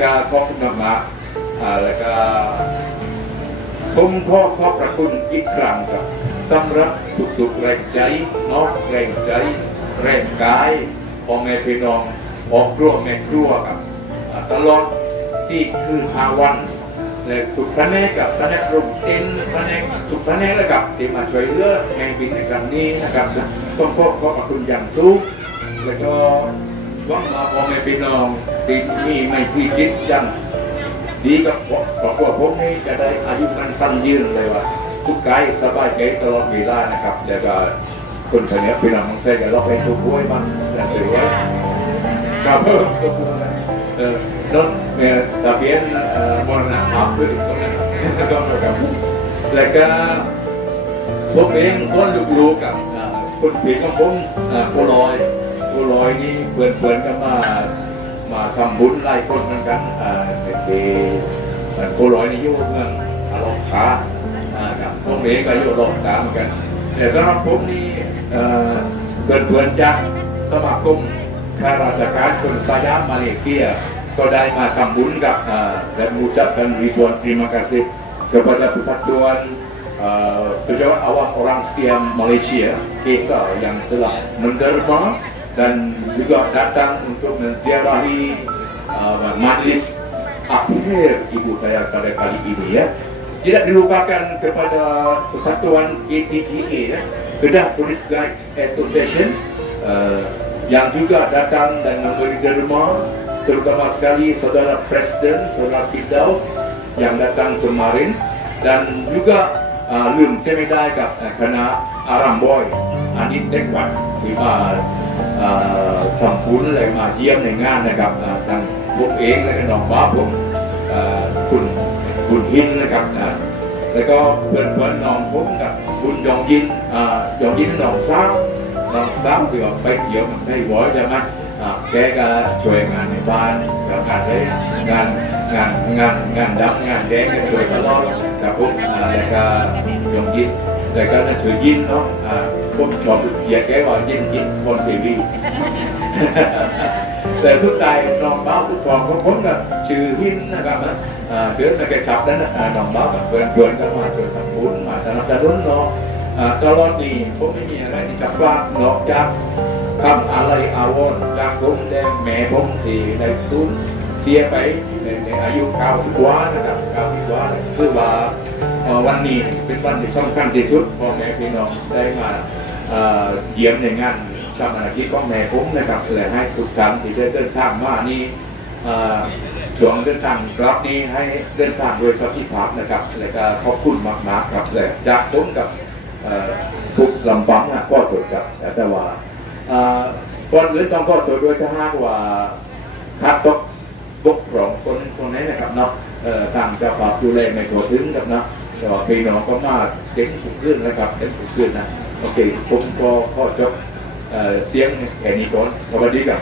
ก็ขอบคุณมาแล้วก็ผมขอขอบพระคุณอีกครั้งครับสำหรับทุกๆแรงใจนอกแรงใจ แรงกายของแม่พี่น้องออกครัวแม่ครัวครับตลอดสี่คืนห้าวันและทุกแผนกกับแผนกโรงเต้นแผนกทุกแผนกเลยครับที่มาช่วยเหลือแห่งบินในครั้งนี้นะครับต้องขอขอบพระคุณอย่างสูงแล้วก็ วังว่าพ่อแม่พี่น้องที่มีไม่ที่จิตจังดีกับครอบครัวผมนี่จะได้อายุมันสั้นยืนเลยว่าสุขกายสบายใจตลอดเวลานะครับแล้วก็คนคนนี้พี่น้องต้องใช้จะรับเป็นทุกข์ด้วยมันแต่ถือว่าครับเออรถเนี่ยทะเบียนเอ่อมรณะภาพด้วยตรงนั้นต้องนะครับแล้วก็ผมเองส่วนลูกๆกับอ่าคนเพียงของผมอ่าโคลอย โคลอยนี่เพื่อนเพื่อนๆกันมามาทำบุญไล่คนเหมือนกันอ่าเป็นที่โคลอยนี่อยู่เมืองอลาสกาอ่าครับผมเองก็อยู่อลาสกาเหมือนกันแต่สำหรับผมนี่เพื่อนเพื่อนๆจากสมาคมข้าราชการคนสยามมาเลเซีย ก็ได้มาทำบุญกับอ่า dan mengucapkan ribuan terima kasih kepada persatuan pejabat awam orang Siam Malaysia KESA yang telah menderma dan juga datang untuk menziarahi uh, majlis akhir ibu saya pada kali ini ya. Tidak dilupakan kepada persatuan KTGA ya, Kedah Police Guide Association uh, yang juga datang dan memberi derma terutama sekali saudara Presiden, saudara Fidaus yang datang kemarin dan juga uh, Lun Semedai uh, kerana Aram Boy, Anit Tekwan. Uh, ารามบอยอันนี้เด็กวัดที่มาเอ่อทำบุญอะไรมาเยี่ยมในงานนะครับทางพวกเองและน้องบ้าผมเอ่อคุณคุณหินนะครับแล้วก็เพื่อนเพื่อนน้องผมกับคุณยองยินยองยินน้องสาวน้องสาวเดี๋ยวไปเกี่ยวกับไทยบอยใช่ไหมาแกก็ช่วยงานในบ้านแล้วงานได้งานงานงานงานดำงานแดงก็ช่วยตลอดครับผมอ่าแล้วก็ยองยินแล้วก็นั่นถือยินเนาะ อ่าผมชอบเกียรติแกว่ายินยินคนทีวีแต่สุดท้ายน้องบ้าสุดฟองของผมกับชื่อหินนะครับนะอ่าเดือนในกระชับนั้นน้องบ้ากับเพื่อนเพื่อนๆก็มาช่วยทำบุญมาสนับสนุนเนาะอ่าตลอดนี้ผมไม่มีอะไรที่จะฝากนอกจากคำอะไรอาวรจากผมและแม่ผมที่ได้สูญเสียไปในในอายุ90กว่านะครับ9กว่าคือว่าเอ่อวันนี้เป็นวันที่สำคัญที่สุดพ่อแม่พี่น้องได้มา เยี่ยมในงานชาวนาคิดของแม่ผมนะครับเลยให้ทุกท่านที่ได้เดินทางมานี่ช่วงเดินทางกลับนี้ให้เดินทางโดยสถิภาพนะครับแล้วก็ขอบคุณมากๆครับเลยจากผมกับทุกลำฟังนะก็ตรวจจับแต่ว่าก่อนอื่นต้องก็ตรวจด้วยถ้าหากว่าขาดตกบกพร่องส่วนส่วนนี้นะครับเนาะเอ่อทางจ้าภาพดูแลไม่ทั่วถึงครับเนาะแต่ว่าพี่น้องก็มาเต็มทุกเรื่องนะครับเต็มทุกเรื่องนะ โอเค ผมก็ขอจบเอ่อเสียงแค่นี้ก่อน สวัสดีครับ